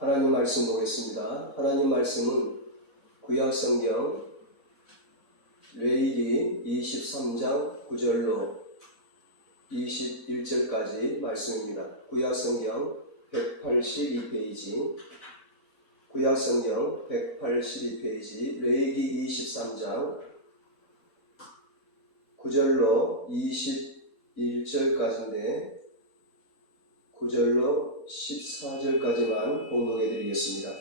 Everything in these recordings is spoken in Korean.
하나님 말씀 보겠습니다. 하나님 말씀은 구약성경 레위기 23장 9절로 21절까지 말씀입니다. 구약성경 182페이지 구약성경 182페이지 레위기 23장 9절로 21절까지인데 9절로 14절까지만 봉독해 드리겠습니다.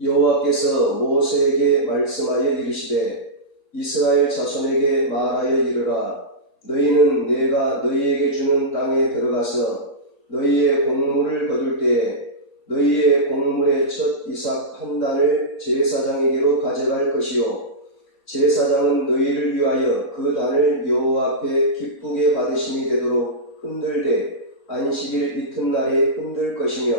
여호와께서 모세에게 말씀하여 이르시되 이스라엘 자손에게 말하여 이르라. 너희는 내가 너희에게 주는 땅에 들어가서 너희의 곡물을 거둘 때에 너희의 곡물의 첫 이삭 한 단을 제사장에게로 가져갈 것이요 제사장은 너희를 위하여 그 단을 여호와 앞에 기쁘게 받으심이 되도록 흔들되 안식일 이튿날에 흔들 것이며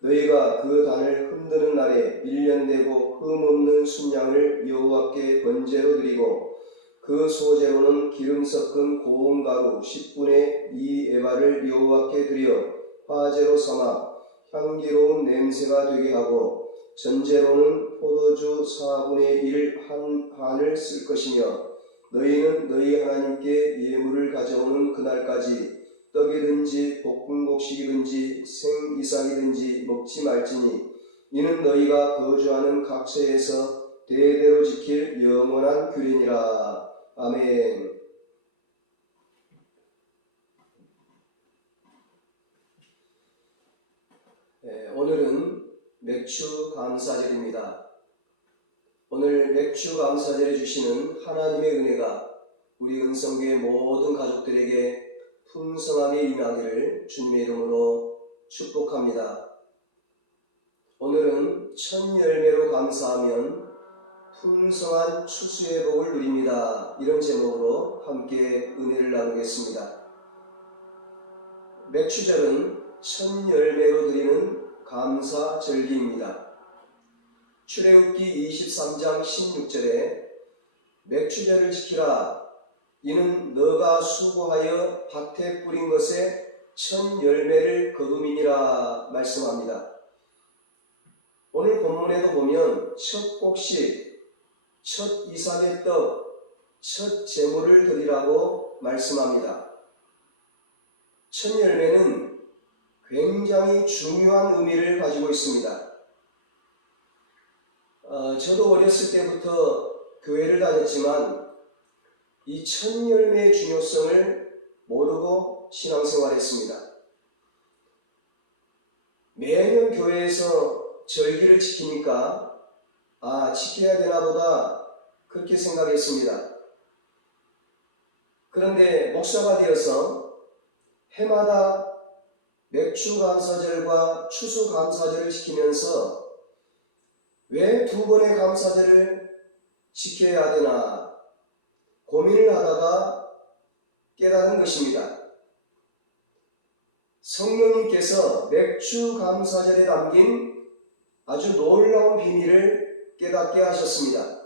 너희가 그 단을 흔드는 날에 밀련되고 흠없는 순양을 여호와께 번제로 드리고 그 소제로는 기름 섞은 고운 가루 10분의 2 에바를 여호와께 드려 화제로 삼아 향기로운 냄새가 되게 하고 전제로는 포도주 4분의 1 한 한을 쓸 것이며 너희는 너희 하나님께 예물을 가져오는 그날까지 떡이든지 볶은 곡식이든지 생이삭이든지 먹지 말지니 이는 너희가 거주하는 각처에서 대대로 지킬 영원한 규례니라. 아멘. 오늘은 맥주 감사절입니다. 오늘 맥주 감사절에 주시는 하나님의 은혜가 우리 은성교회 모든 가족들에게 풍성하게 임하기를 주님의 이름으로 축복합니다. 오늘은 첫 열매로 감사하면 풍성한 추수의 복을 누립니다. 이런 제목으로 함께 은혜를 나누겠습니다. 맥주절은 첫 열매로 드리는 감사절기입니다. 출애굽기 23장 16절에 맥주절을 지키라. 이는 너가 수고하여 밭에 뿌린 것에 첫 열매를 거둠이니라 말씀합니다. 오늘 본문에도 보면 첫 곡식, 첫 이삭의 떡, 첫 제물을 드리라고 말씀합니다. 첫 열매는 굉장히 중요한 의미를 가지고 있습니다. 저도 어렸을 때부터 교회를 다녔지만 이 첫 열매의 중요성을 모르고 신앙생활했습니다. 매년 교회에서 절기를 지키니까 지켜야 되나 보다 그렇게 생각했습니다. 그런데 목사가 되어서 해마다 맥주 감사절과 추수 감사절을 지키면서 왜 두 번의 감사절을 지켜야 되나 고민을 하다가 깨달은 것입니다. 성령님께서 맥주 감사절에 담긴 아주 놀라운 비밀을 깨닫게 하셨습니다.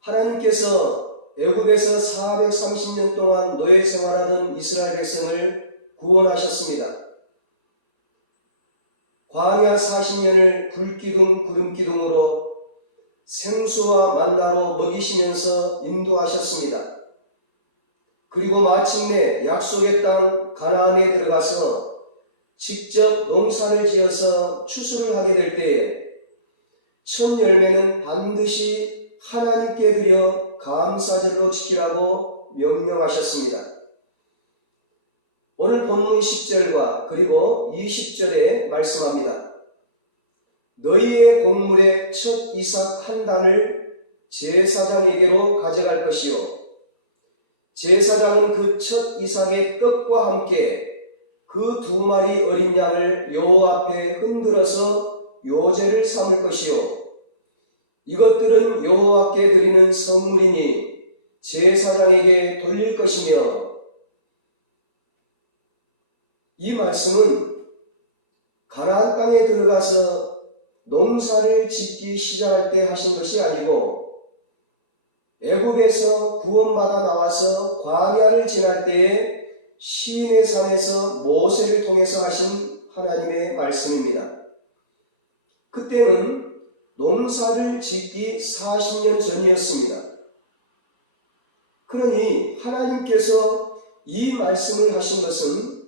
하나님께서 애굽에서 430년 동안 노예 생활하던 이스라엘 백성을 구원하셨습니다. 광야 40년을 불기둥 구름기둥으로 생수와 만나로 먹이시면서 인도하셨습니다. 그리고 마침내 약속의 땅 가나안에 들어가서 직접 농사를 지어서 추수를 하게 될 때에 첫 열매는 반드시 하나님께 드려 감사절로 지키라고 명령하셨습니다. 오늘 본문 10절과 그리고 20절에 말씀합니다. 너희의 곡물의 첫 이삭 한 단을 제사장에게로 가져갈 것이요 제사장은 그 첫 이삭의 떡과 함께 그 2마리 어린 양을 여호와 앞에 흔들어서 요제를 삼을 것이요 이것들은 여호와께 드리는 선물이니 제사장에게 돌릴 것이며 이 말씀은 가나안 땅에 들어가서 농사를 짓기 시작할 때 하신 것이 아니고 애굽에서 구원받아 나와서 광야를 지날 때에 시인의 산에서 모세를 통해서 하신 하나님의 말씀입니다. 그때는 농사를 짓기 40년 전이었습니다. 그러니 하나님께서 이 말씀을 하신 것은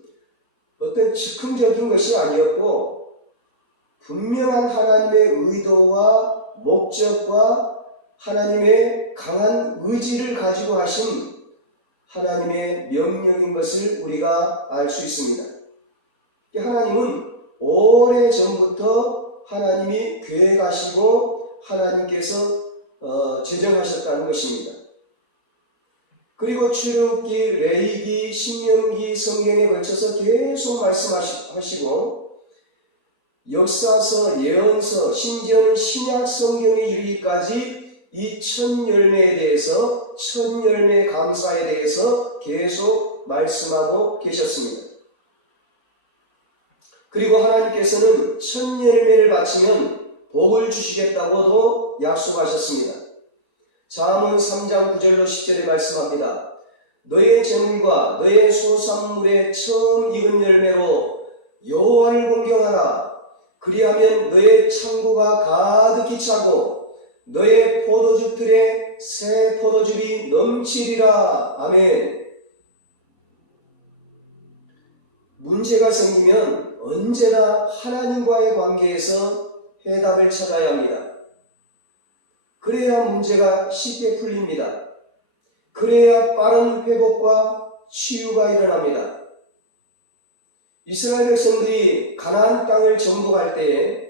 어떤 즉흥적인 것이 아니었고 분명한 하나님의 의도와 목적과 하나님의 강한 의지를 가지고 하신 하나님의 명령인 것을 우리가 알 수 있습니다. 하나님은 오래전부터 하나님이 계획하시고 하나님께서 제정하셨다는 것입니다. 그리고 출애굽기, 레위기, 신명기 성경에 걸쳐서 계속 말씀하시고 역사서, 예언서, 심지어는 신약 성경에 이르기까지 이 천 열매에 대해서, 천 열매 감사에 대해서 계속 말씀하고 계셨습니다. 그리고 하나님께서는 천 열매를 바치면 복을 주시겠다고도 약속하셨습니다. 잠언 3장 9절로 10절에 말씀합니다. 너의 재물과 너의 소산물의 처음 익은 열매로 여호와를 공경하라. 그리하면 너의 창고가 가득히 차고 너의 포도주틀에 새 포도즙이 넘치리라. 아멘. 문제가 생기면 언제나 하나님과의 관계에서 해답을 찾아야 합니다. 그래야 문제가 쉽게 풀립니다. 그래야 빠른 회복과 치유가 일어납니다. 이스라엘 백성들이 가나안 땅을 정복할 때에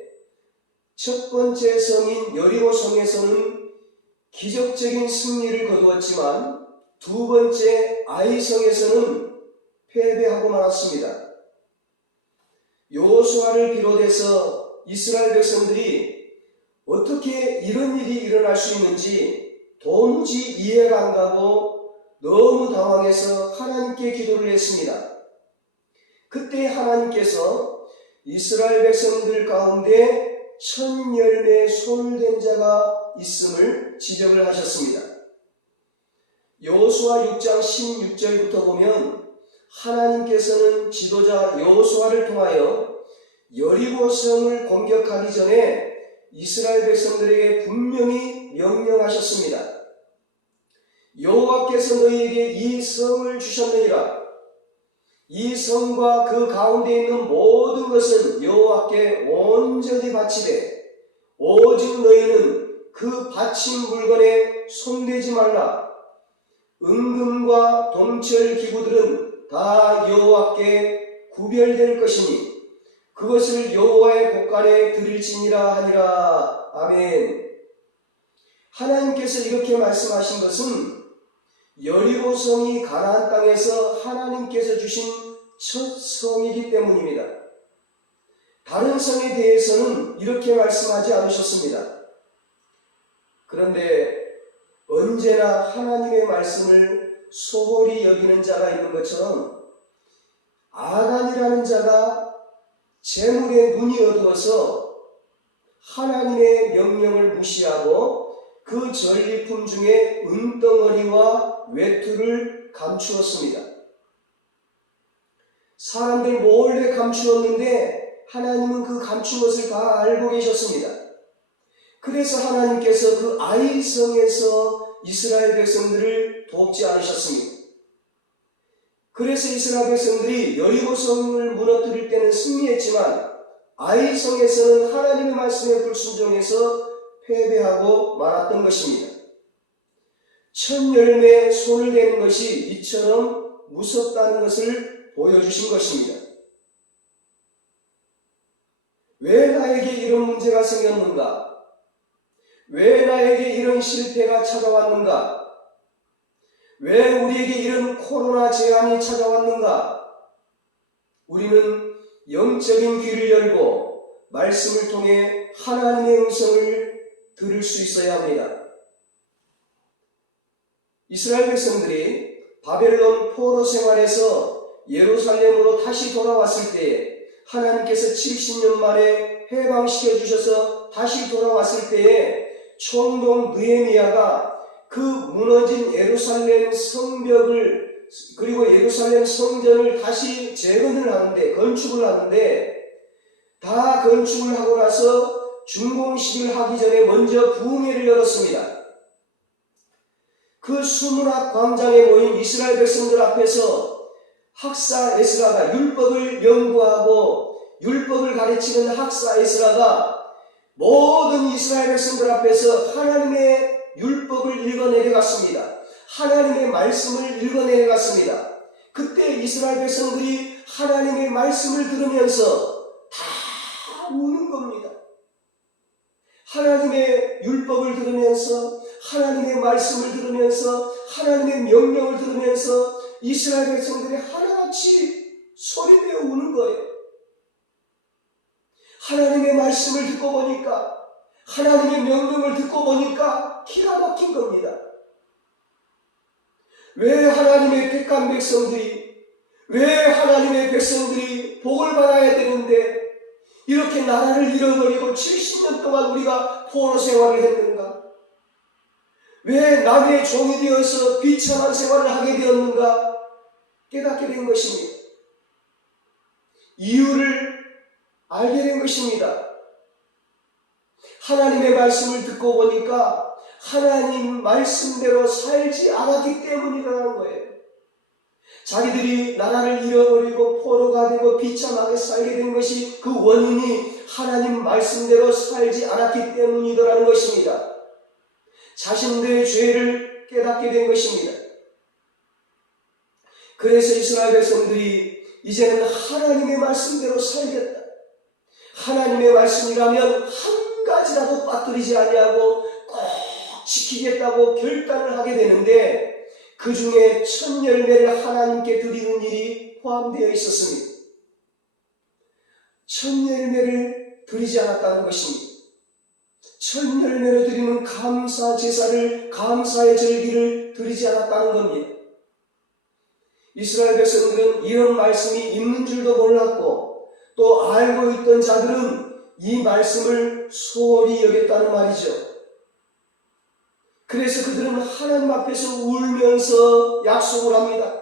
첫 번째 성인 여리고 성에서는 기적적인 승리를 거두었지만 두 번째 아이 성에서는 패배하고 말았습니다. 여호수아를 비롯해서 이스라엘 백성들이 어떻게 이런 일이 일어날 수 있는지 도무지 이해가 안 가고 너무 당황해서 하나님께 기도를 했습니다. 그때 하나님께서 이스라엘 백성들 가운데 천 열매에 손을 댄 자가 있음을 지적을 하셨습니다. 여호수아 6장 16절부터 보면 하나님께서는 지도자 여호수아를 통하여 여리고 성을 공격하기 전에 이스라엘 백성들에게 분명히 명령하셨습니다. 여호와께서 너희에게 이 성을 주셨느니라. 이 성과 그 가운데 있는 모든 것은 여호와께 온전히 바치되 오직 너희는 그 바친 물건에 손대지 말라. 은금과 동철 기구들은 다 여호와께 구별될 것이니 그것을 여호와의 곳간에 드릴지니라 하니라. 아멘. 하나님께서 이렇게 말씀하신 것은 여리고 성이 가나안 땅에서 하나님께서 주신 첫 성이기 때문입니다. 다른 성에 대해서는 이렇게 말씀하지 않으셨습니다. 그런데 언제나 하나님의 말씀을 소홀히 여기는 자가 있는 것처럼 아간이라는 자가 재물에 눈이 어두워서 하나님의 명령을 무시하고 그 전리품 중에 은덩어리와 외투를 감추었습니다. 사람들 몰래 감추었는데 하나님은 그 감춘 것을 다 알고 계셨습니다. 그래서 하나님께서 그 아이성에서 이스라엘 백성들을 돕지 않으셨습니다. 그래서 이스라엘 백성들이 여리고 성을 무너뜨릴 때는 승리했지만 아이성에서는 하나님의 말씀에 불순종해서 패배하고 말았던 것입니다. 첫 열매에 손을 대는 것이 이처럼 무섭다는 것을 보여주신 것입니다. 왜 나에게 이런 문제가 생겼는가? 왜 나에게 이런 실패가 찾아왔는가? 왜 우리에게 이런 코로나 재앙이 찾아왔는가? 우리는 영적인 귀를 열고 말씀을 통해 하나님의 음성을 들을 수 있어야 합니다. 이스라엘 백성들이 바벨론 포로 생활에서 예루살렘으로 다시 돌아왔을 때에 하나님께서 70년 만에 해방시켜 주셔서 다시 돌아왔을 때에 총독 느헤미야가 그 무너진 예루살렘 성벽을 그리고 예루살렘 성전을 다시 재건을 하는데 건축을 하는데 다 건축을 하고 나서 준공식을 하기 전에 먼저 부흥회를 열었습니다. 그 수문학 광장에 모인 이스라엘 백성들 앞에서 학사 에스라가 율법을 연구하고 율법을 가르치는 학사 에스라가 모든 이스라엘 백성들 앞에서 하나님의 율법을 읽어내려 갔습니다. 하나님의 말씀을 읽어내려 갔습니다. 그때 이스라엘 백성들이 하나님의 말씀을 들으면서 다 우는 겁니다. 하나님의 율법을 들으면서, 하나님의 말씀을 들으면서, 하나님의 명령을 들으면서 이스라엘 백성들이 하나같이 소리내어 우는 거예요. 하나님의 말씀을 듣고 보니까, 하나님의 명령을 듣고 보니까 기가 막힌 겁니다. 왜 하나님의 택한 백성들이, 왜 하나님의 백성들이 복을 받아야 되는데 이렇게 나라를 잃어버리고 70년 동안 우리가 포로 생활을 했는가? 왜 남의 종이 되어서 비참한 생활을 하게 되었는가? 깨닫게 된 것입니다. 이유를 알게 된 것입니다. 하나님의 말씀을 듣고 보니까 하나님 말씀대로 살지 않았기 때문이라는 거예요. 자기들이 나라를 잃어버리고 포로가 되고 비참하게 살게 된 것이 그 원인이 하나님 말씀대로 살지 않았기 때문이더라는 것입니다. 자신들의 죄를 깨닫게 된 것입니다. 그래서 이스라엘 백성들이 이제는 하나님의 말씀대로 살겠다. 하나님의 말씀이라면 한 가지라도 빠뜨리지 아니하고 꼭 지키겠다고 결단을 하게 되는데 그 중에 첫 열매를 하나님께 드리는 일이 포함되어 있었습니다. 첫 열매를 드리지 않았다는 것입니다. 첫 열매로 드리는 감사 제사를, 감사의 절기를 드리지 않았다는 겁니다. 이스라엘 백성들은 이런 말씀이 있는 줄도 몰랐고 또 알고 있던 자들은 이 말씀을 소홀히 여겼다는 말이죠. 그래서 그들은 하나님 앞에서 울면서 약속을 합니다.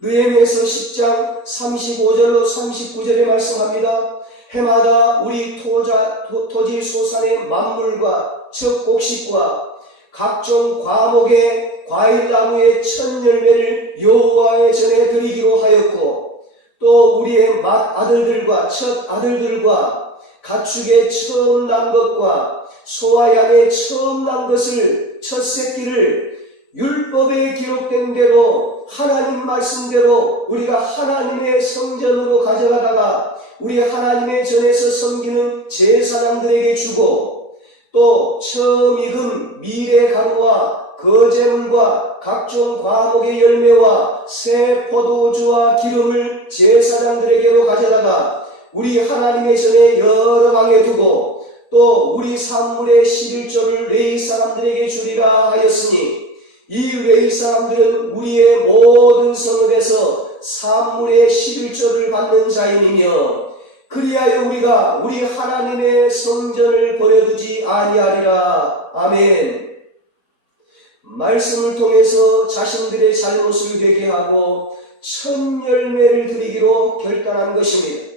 느헤미야서 10장 35절로 39절에 말씀합니다. 해마다 우리 토지 소산의 만물과 첫 곡식과 각종 과목의 과일나무의 첫 열매를 여호와의 전에 드리기로 하였고 또 우리의 맏아들들과 첫 아들들과 가축의 처음 난 것과 소와 양의 처음 난 것을 첫 새끼를 율법에 기록된 대로 하나님 말씀대로 우리가 하나님의 성전으로 가져가다가 우리 하나님의 전에서 섬기는 제사장들에게 주고 또 처음 익은 밀의 가루와 거제물과 각종 과목의 열매와 새 포도주와 기름을 제사장들에게로 가져다가 우리 하나님의 전에 여러 방에 두고 또 우리 산물의 11조를 레위 사람들에게 주리라 하였으니 이 레위 사람들은 우리의 모든 성읍에서 산물의 11조를 받는 자임이며 그리하여 우리가 우리 하나님의 성전을 버려두지 아니하리라. 아멘. 말씀을 통해서 자신들의 잘못을 회개하고 첫 열매를 드리기로 결단한 것입니다.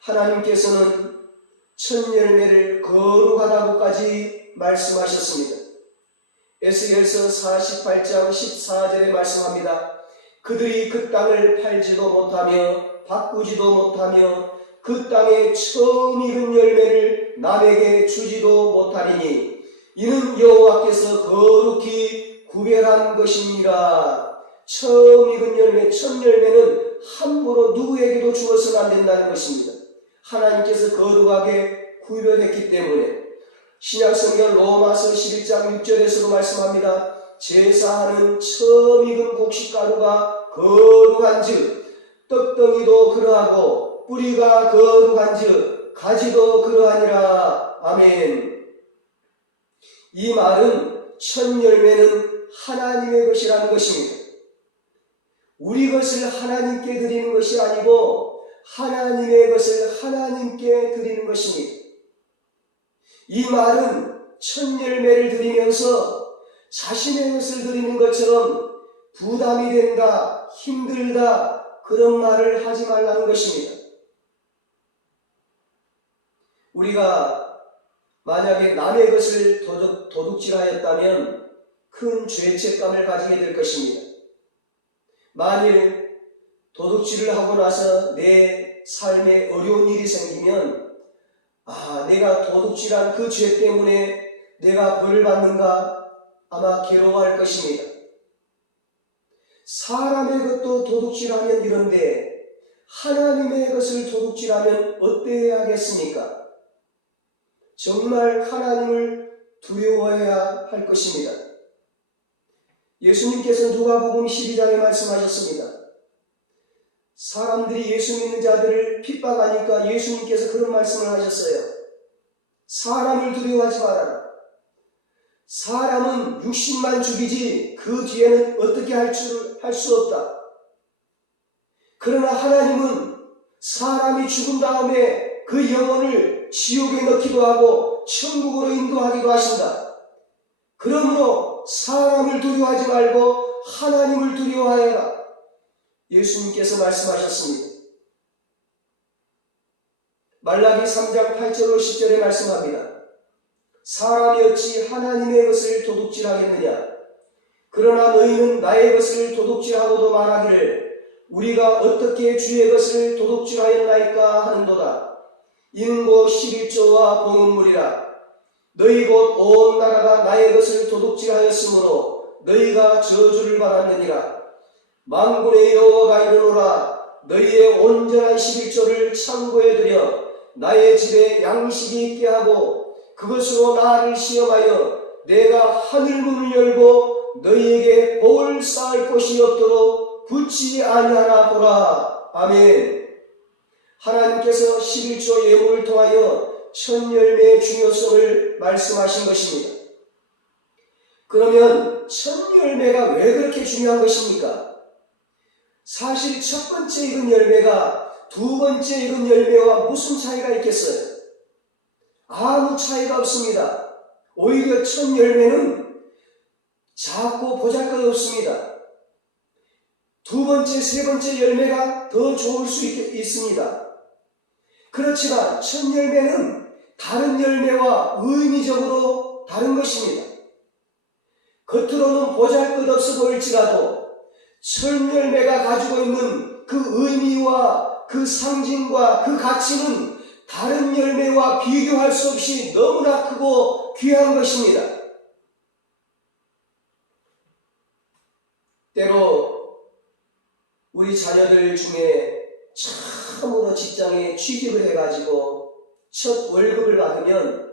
하나님께서는 첫 열매를 거룩하다고까지 말씀하셨습니다. 에스겔서 48장 14절에 말씀합니다. 그들이 그 땅을 팔지도 못하며 바꾸지도 못하며 그 땅에 처음 익은 열매를 남에게 주지도 못하리니 이는 여호와께서 거룩히 구별한 것입니다. 처음 익은 열매, 첫 열매는 함부로 누구에게도 주어서는 안 된다는 것입니다. 하나님께서 거룩하게 구별했기 때문에 신약성경 로마서 11장 6절에서도 말씀합니다. 제사하는 처음 익은 곡식가루가 거룩한즉 떡덩이도 그러하고 뿌리가 거룩한즉 가지도 그러하니라. 아멘. 이 말은 첫 열매는 하나님의 것이라는 것입니다. 우리 것을 하나님께 드리는 것이 아니고 하나님의 것을 하나님께 드리는 것입니다. 이 말은 첫 열매를 드리면서 자신의 것을 드리는 것처럼 부담이 된다, 힘들다 그런 말을 하지 말라는 것입니다. 우리가 만약에 남의 것을 도둑질하였다면 큰 죄책감을 가지게 될 것입니다. 만일 도둑질을 하고 나서 내 삶에 어려운 일이 생기면 내가 도둑질한 그 죄 때문에 내가 벌을 받는가 아마 괴로워할 것입니다. 사람의 것도 도둑질하면 이런데 하나님의 것을 도둑질하면 어때야 하겠습니까? 정말 하나님을 두려워해야 할 것입니다. 예수님께서 누가복음 12장에 말씀하셨습니다. 사람들이 예수 믿는 자들을 핍박하니까 예수님께서 그런 말씀을 하셨어요. 사람을 두려워하지 말아라. 사람은 육신만 죽이지 그 뒤에는 어떻게 할 수 없다. 그러나 하나님은 사람이 죽은 다음에 그 영혼을 지옥에 넣기도 하고 천국으로 인도하기도 하신다. 그러므로 사람을 두려워하지 말고 하나님을 두려워하여라. 예수님께서 말씀하셨습니다. 말라기 3장 8절로 10절에 말씀합니다. 사람이 어찌 하나님의 것을 도둑질하겠느냐? 그러나 너희는 나의 것을 도둑질하고도 말하기를 우리가 어떻게 주의 것을 도둑질하였나이까 하는도다. 이는 곧 11조와 봉헌물이라. 너희 곧 온 나라가 나의 것을 도둑질하였으므로 너희가 저주를 받았느니라. 만군의 여호와가 이르노라. 너희의 온전한 11조를 창고에 들여 나의 집에 양식이 있게 하고 그것으로 나를 시험하여 내가 하늘문을 열고 너희에게 복을 쌓을 곳이 없도록 붙지 아니하나 보라. 아멘. 하나님께서 11조 예물을 통하여 첫 열매의 중요성을 말씀하신 것입니다. 그러면 첫 열매가 왜 그렇게 중요한 것입니까? 사실 첫 번째 익은 열매가 두 번째 익은 열매와 무슨 차이가 있겠어요? 아무 차이가 없습니다. 오히려 첫 열매는 작고 보잘것없습니다. 두 번째, 세 번째 열매가 더 좋을 수 있습니다. 그렇지만 첫 열매는 다른 열매와 의미적으로 다른 것입니다. 겉으로는 보잘것없어 보일지라도 첫 열매가 가지고 있는 그 의미와 그 상징과 그 가치는 다른 열매와 비교할 수 없이 너무나 크고 귀한 것입니다. 때로 우리 자녀들 중에 처음으로 직장에 취직을 해가지고 첫 월급을 받으면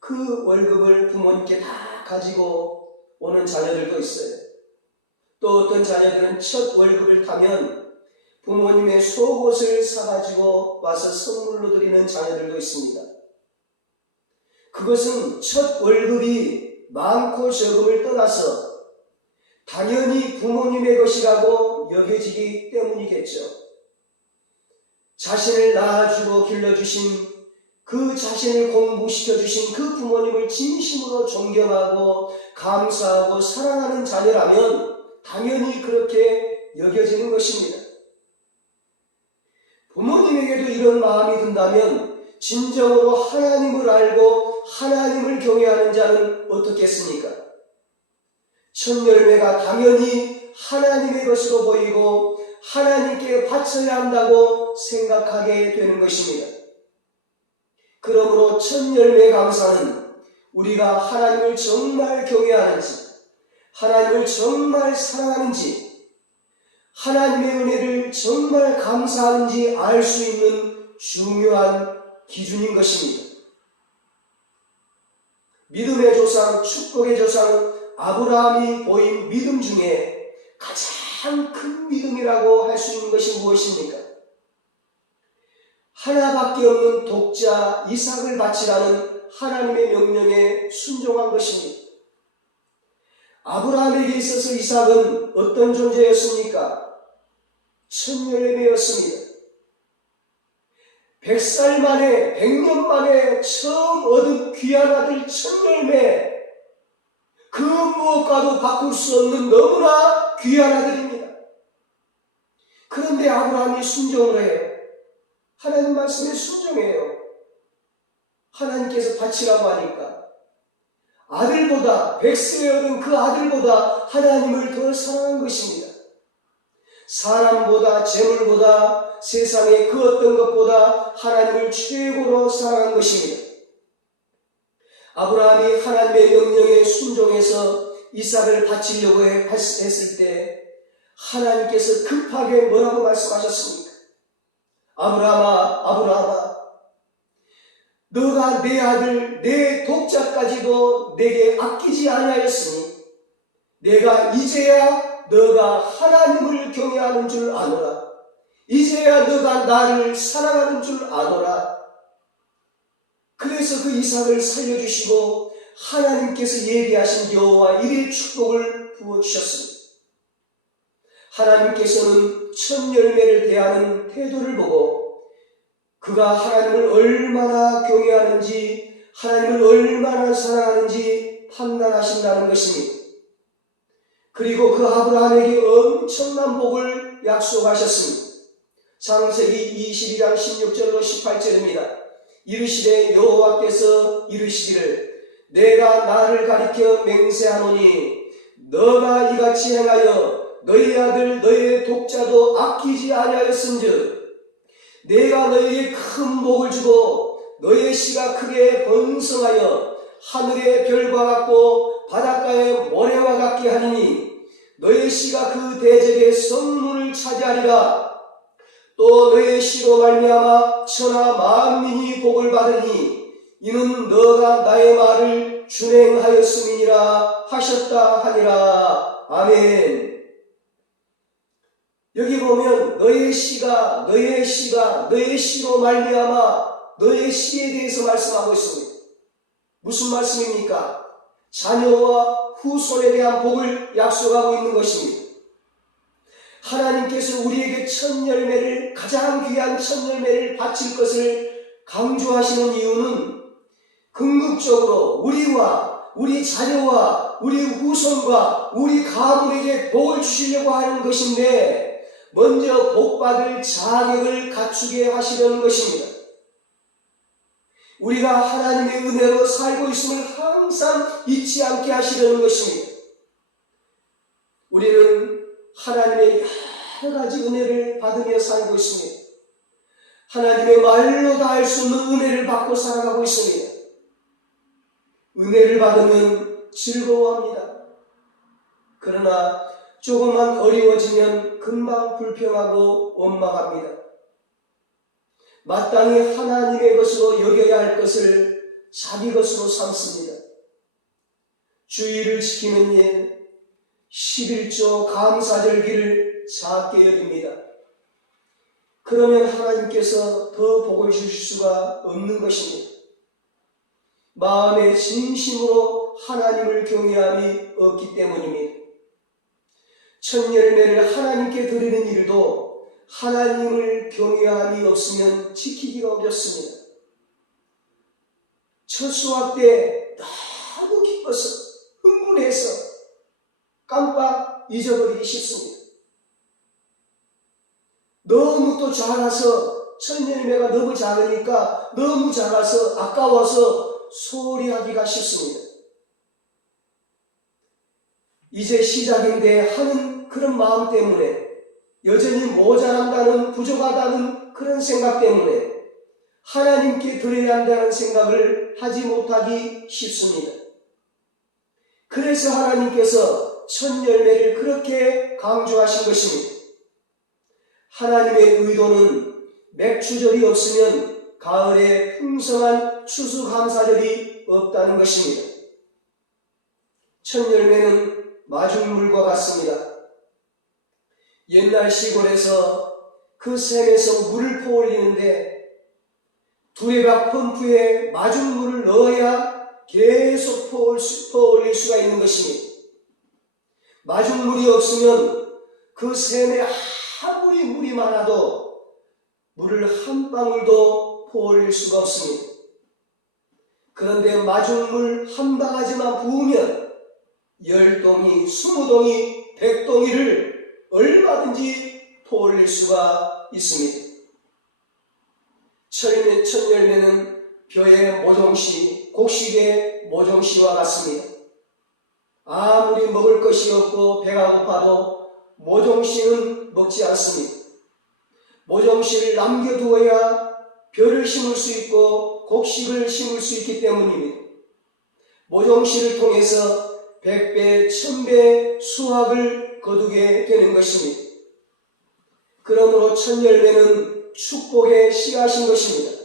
그 월급을 부모님께 다 가지고 오는 자녀들도 있어요. 또 어떤 자녀들은 첫 월급을 타면 부모님의 속옷을 사가지고 와서 선물로 드리는 자녀들도 있습니다. 그것은 첫 월급이 많고 적음을 떠나서 당연히 부모님의 것이라고 여겨지기 때문이겠죠. 자신을 낳아주고 길러주신 그 자신을 공부시켜주신 그 부모님을 진심으로 존경하고 감사하고 사랑하는 자녀라면 당연히 그렇게 여겨지는 것입니다. 부모님에게도 이런 마음이 든다면 진정으로 하나님을 알고 하나님을 경외하는 자는 어떻겠습니까? 첫 열매가 당연히 하나님의 것으로 보이고 하나님께 바쳐야 한다고 생각하게 되는 것입니다. 그러므로 첫 열매 감사는 우리가 하나님을 정말 경외하는지, 하나님을 정말 사랑하는지, 하나님의 은혜를 정말 감사하는지 알 수 있는 중요한 기준인 것입니다. 믿음의 조상, 축복의 조상 아브라함이 보인 믿음 중에 가장 큰 믿음이라고 할 수 있는 것이 무엇입니까? 하나밖에 없는 독자 이삭을 바치라는 하나님의 명령에 순종한 것입니다. 아브라함에게 있어서 이삭은 어떤 존재였습니까? 첫 열매였습니다. 100살 만에, 100년 만에 처음 얻은 귀한 아들 첫 열매, 그 무엇과도 바꿀 수 없는 너무나 귀한 아들입니다. 그런데 아브라함이 순종을 해요. 하나님 말씀에 순종해요. 하나님께서 바치라고 하니까 아들보다, 백세에 얻은 그 아들보다 하나님을 더 사랑한 것입니다. 사람보다, 재물보다, 세상의 그 어떤 것보다 하나님을 최고로 사랑한 것입니다. 아브라함이 하나님의 명령에 순종해서 이삭을 바치려고 했을 때 하나님께서 급하게 뭐라고 말씀하셨습니까? 아브라함아, 아브라함아, 너가 내 아들, 내 독자까지도 내게 아끼지 아니하였으니 내가 이제야 너가 하나님을 경외하는 줄 아노라. 이제야 너가 나를 사랑하는 줄 아노라. 그래서 그 이삭을 살려주시고 하나님께서 예비하신 여호와 일의 축복을 부어주셨습니다. 하나님께서는 첫 열매를 대하는 태도를 보고 그가 하나님을 얼마나 경외하는지, 하나님을 얼마나 사랑하는지 판단하신다는 것입니다. 그리고 그 아브라함에게 엄청난 복을 약속하셨습니다. 창세기 22장 16절로 18절입니다. 이르시되 여호와께서 이르시기를 내가 나를 가리켜 맹세하노니 너가 이같이 행하여 너희 아들 너희의 독자도 아끼지 아니하였은즉 내가 너희에게 큰 복을 주고 너희의 씨가 크게 번성하여 하늘의 별과 같고 바닷가의 모래와 같게 하리니 너희의 씨가 그 대적의 성문을 차지하리라. 또 너희의 씨로 말미암아 천하 만민이 복을 받으니 이는 너가 나의 말을 준행하였음이니라 하셨다 하니라. 아멘. 여기 보면 너희의 씨가 너희의 씨로 말미암아 너희의 씨에 대해서 말씀하고 있습니다. 무슨 말씀입니까? 자녀와 후손에 대한 복을 약속하고 있는 것입니다. 하나님께서 우리에게 첫 열매를, 가장 귀한 첫 열매를 바칠 것을 강조하시는 이유는 궁극적으로 우리와 우리 자녀와 우리 후손과 우리 가문에게 복을 주시려고 하는 것인데 먼저 복받을 자격을 갖추게 하시려는 것입니다. 우리가 하나님의 은혜로 살고 있음을 항상 잊지 않게 하시려는 것입니다. 우리는 하나님의 여러 가지 은혜를 받으며 살고 있습니다. 하나님의 말로 다 할 수 없는 은혜를 받고 살아가고 있습니다. 은혜를 받으면 즐거워합니다. 그러나 조금만 어려워지면 금방 불평하고 원망합니다. 마땅히 하나님의 것으로 여겨야 할 것을 자기 것으로 삼습니다. 주의를 지키는 일, 11조 감사절기를 작게 여깁니다. 그러면 하나님께서 더 복을 주실 수가 없는 것입니다. 마음의 진심으로 하나님을 경외함이 없기 때문입니다. 첫 열매를 하나님께 드리는 일도 하나님을 경외함이 없으면 지키기가 어렵습니다. 첫 수확 때 너무 기뻐서 흥분해서 깜빡 잊어버리기 쉽습니다. 너무 또 작아서 첫 열매가 너무 작으니까 너무 작아서 아까워서 소홀히 하기가 쉽습니다. 이제 시작인데 하는 그런 마음 때문에 여전히 모자란다는, 부족하다는 그런 생각 때문에 하나님께 드려야 한다는 생각을 하지 못하기 쉽습니다. 그래서 하나님께서 첫 열매를 그렇게 강조하신 것입니다. 하나님의 의도는 맥추절이 없으면 가을에 풍성한 추수감사절이 없다는 것입니다. 첫 열매는 마중물과 같습니다. 옛날 시골에서 그 샘에서 물을 퍼올리는데 두레박 펌프에 마중물을 넣어야 계속 퍼올릴 수가 있는 것입니다. 마중물이 없으면 그 샘에 아무리 물이 많아도 물을 한 방울도 퍼올릴 수가 없습니다. 그런데 마중물 한 바가지만 부으면 10동이, 20동이, 100동이를 얼마든지 퍼올릴 수가 있습니다. 첫 열매는 벼의 모종씨, 곡식의 모종씨와 같습니다. 아무리 먹을 것이 없고 배가 고파도 모종씨는 먹지 않습니다. 모종씨를 남겨두어야 벼를 심을 수 있고 곡식을 심을 수 있기 때문입니다. 모종씨를 통해서 100배, 1000배 수확을 거두게 되는 것입니다. 그러므로 첫 열매는 축복의 씨앗인 것입니다.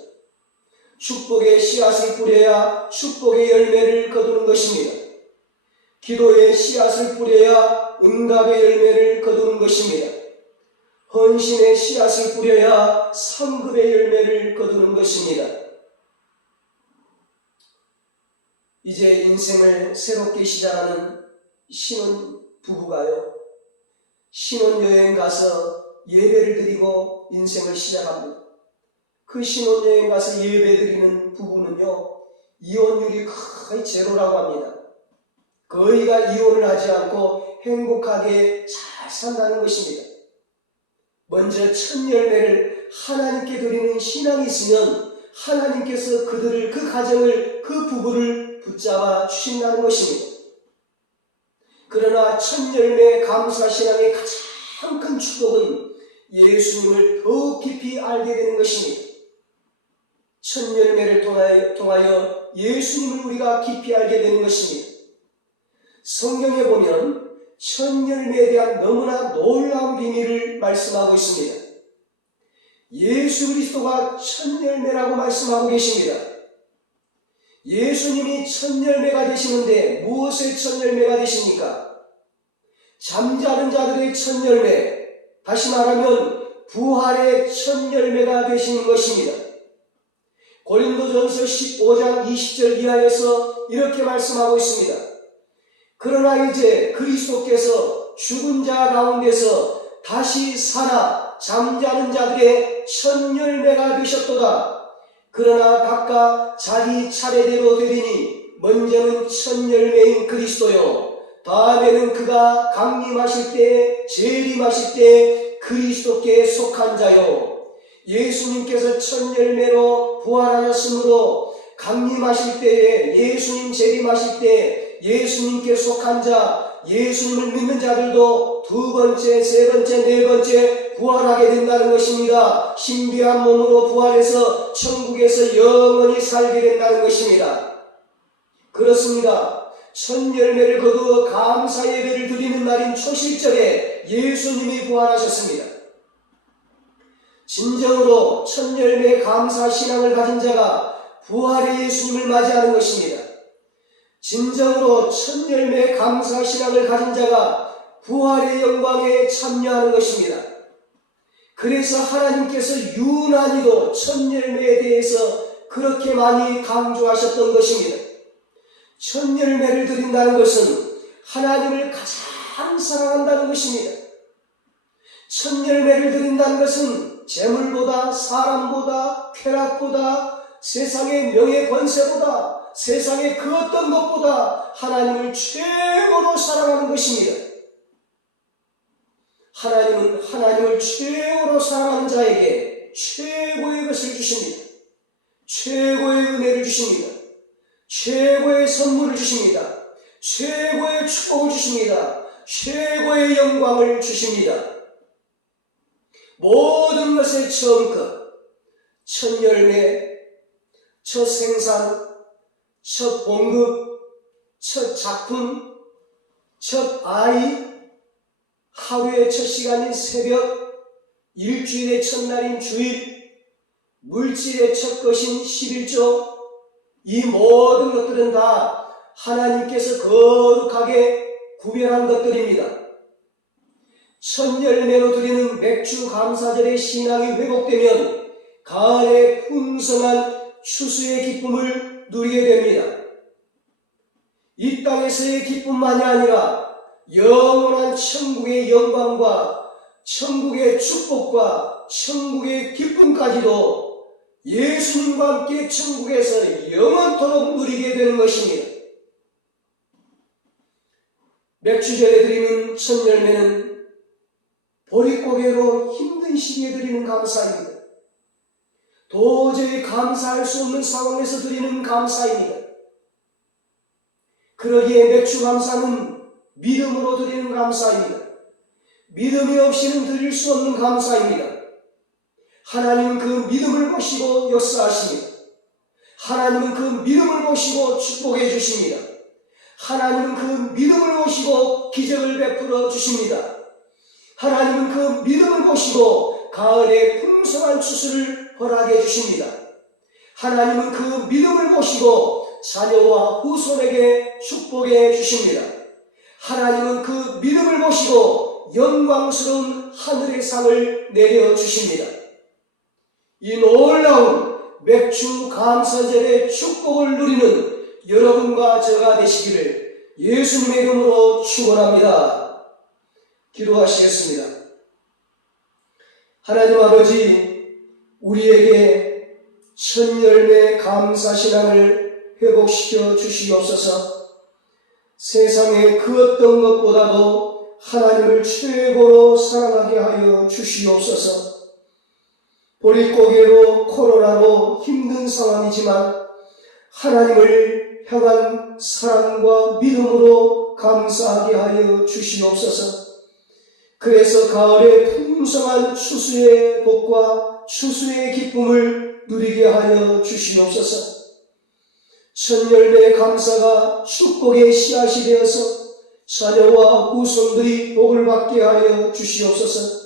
축복의 씨앗을 뿌려야 축복의 열매를 거두는 것입니다. 기도의 씨앗을 뿌려야 응답의 열매를 거두는 것입니다. 헌신의 씨앗을 뿌려야 상급의 열매를 거두는 것입니다. 이제 인생을 새롭게 시작하는 신혼 부부가요, 신혼여행 가서 예배를 드리고 인생을 시작합니다. 그 신혼여행 가서 예배 드리는 부부는요, 이혼율이 거의 제로라고 합니다. 거의가 이혼을 하지 않고 행복하게 잘 산다는 것입니다. 먼저 첫 열매를 하나님께 드리는 신앙이 있으면 하나님께서 그들을, 그 가정을, 그 부부를 붙잡아 주신다는 것입니다. 그러나 첫 열매 감사 신앙의 가장 큰 축복은 예수님을 더 깊이 알게 되는 것입니다. 첫 열매를 통하여 예수님을 우리가 깊이 알게 되는 것입니다. 성경에 보면 첫 열매에 대한 너무나 놀라운 비밀을 말씀하고 있습니다. 예수 그리스도가 첫 열매라고 말씀하고 계십니다. 예수님이 첫 열매가 되시는데 무엇의 첫 열매가 되십니까? 잠자는 자들의 첫 열매, 다시 말하면 부활의 첫 열매가 되시는 것입니다. 고린도전서 15장 20절 이하에서 이렇게 말씀하고 있습니다. 그러나 이제 그리스도께서 죽은 자 가운데서 다시 살아 잠자는 자들의 첫 열매가 되셨도다. 그러나 각각 자기 차례대로 되리니 먼저는 첫 열매인 그리스도요, 다음에는 그가 강림하실 때, 재림하실 때 그리스도께 속한 자요. 예수님께서 첫 열매로 부활하셨으므로 강림하실 때에, 예수님 재림하실 때 예수님께 속한 자, 예수님을 믿는 자들도 두 번째, 세 번째, 네 번째 부활하게 된다는 것입니다. 신비한 몸으로 부활해서 천국에서 영원히 살게 된다는 것입니다. 그렇습니다. 첫 열매를 거두어 감사 예배를 드리는 날인 초실절에 예수님이 부활하셨습니다. 진정으로 첫 열매 감사 신앙을 가진 자가 부활의 예수님을 맞이하는 것입니다. 진정으로 첫 열매 감사 신앙을 가진 자가 부활의 영광에 참여하는 것입니다. 그래서 하나님께서 유난히도 첫 열매에 대해서 그렇게 많이 강조하셨던 것입니다. 첫 열매를 드린다는 것은 하나님을 가장 사랑한다는 것입니다. 첫 열매를 드린다는 것은 재물보다, 사람보다, 쾌락보다, 세상의 명예 권세보다, 세상의 그 어떤 것보다 하나님을 최고로 사랑하는 것입니다. 하나님은 하나님을 최고로 사랑하는 자에게 최고의 것을 주십니다. 최고의 은혜를 주십니다. 최고의 선물을 주십니다. 최고의 축복을 주십니다. 최고의 영광을 주십니다. 모든 것의 처음껏, 첫 열매, 첫 생산, 첫 봉급, 첫 작품, 첫 아이, 하루의 첫 시간인 새벽, 일주일의 첫날인 주일, 물질의 첫 것인 11조, 이 모든 것들은 다 하나님께서 거룩하게 구별한 것들입니다. 첫 열매로 드리는 맥주 감사절의 신앙이 회복되면 가을의 풍성한 추수의 기쁨을 누리게 됩니다. 이 땅에서의 기쁨만이 아니라 영원한 천국의 영광과 천국의 축복과 천국의 기쁨까지도 예수님과 함께 천국에서 영원토록 누리게 되는 것입니다. 맥주절에 드리는 첫 열매는 보릿고개로 힘든 시기에 드리는 감사입니다. 도저히 감사할 수 없는 상황에서 드리는 감사입니다. 그러기에 맥주 감사는 믿음으로 드리는 감사입니다. 믿음이 없이는 드릴 수 없는 감사입니다. 하나님은 그 믿음을 보시고 역사하십니다. 하나님은 그 믿음을 보시고 축복해 주십니다. 하나님은 그 믿음을 보시고 기적을 베풀어 주십니다. 하나님은 그 믿음을 보시고 가을에 풍성한 추수를 허락해 주십니다. 하나님은 그 믿음을 보시고 자녀와 후손에게 축복해 주십니다. 하나님은 그 믿음을 보시고 영광스러운 하늘의 상을 내려주십니다. 이 놀라운 맥주 감사절의 축복을 누리는 여러분과 저가 되시기를 예수님의 이름으로 축원합니다. 기도하시겠습니다. 하나님 아버지, 우리에게 천열매 감사신앙을 회복시켜 주시옵소서. 세상의 그 어떤 것보다도 하나님을 최고로 사랑하게 하여 주시옵소서. 보릿고개로 코로나로 힘든 상황이지만 하나님을 향한 사랑과 믿음으로 감사하게 하여 주시옵소서. 그래서 가을의 풍성한 추수의 복과 추수의 기쁨을 누리게 하여 주시옵소서. 천열매 감사가 축복의 씨앗이 되어서 자녀와 후손들이 복을 받게 하여 주시옵소서.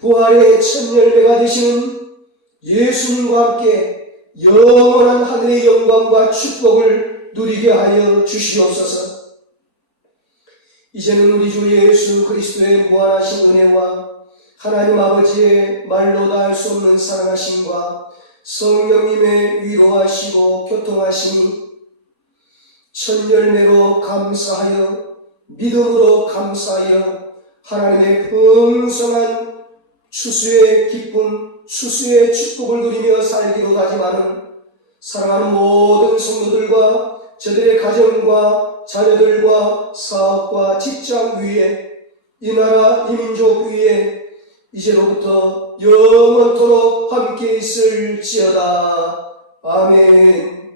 부활의 천열매가 되시는 예수님과 함께 영원한 하늘의 영광과 축복을 누리게 하여 주시옵소서. 이제는 우리 주 예수 그리스도의 무한하신 은혜와 하나님 아버지의 말로 다 할 수 없는 사랑하심과 성령님의 위로하시고 교통하심이 천열매로 감사하여 믿음으로 감사하여 하나님의 풍성한 추수의 기쁨, 추수의 축복을 누리며 살기로 다짐하는 사랑하는 모든 성도들과 저들의 가정과 자녀들과 사업과 직장 위에 이 나라 이 민족 위에 이제로부터 영원토록 함께 있을지어다. 아멘.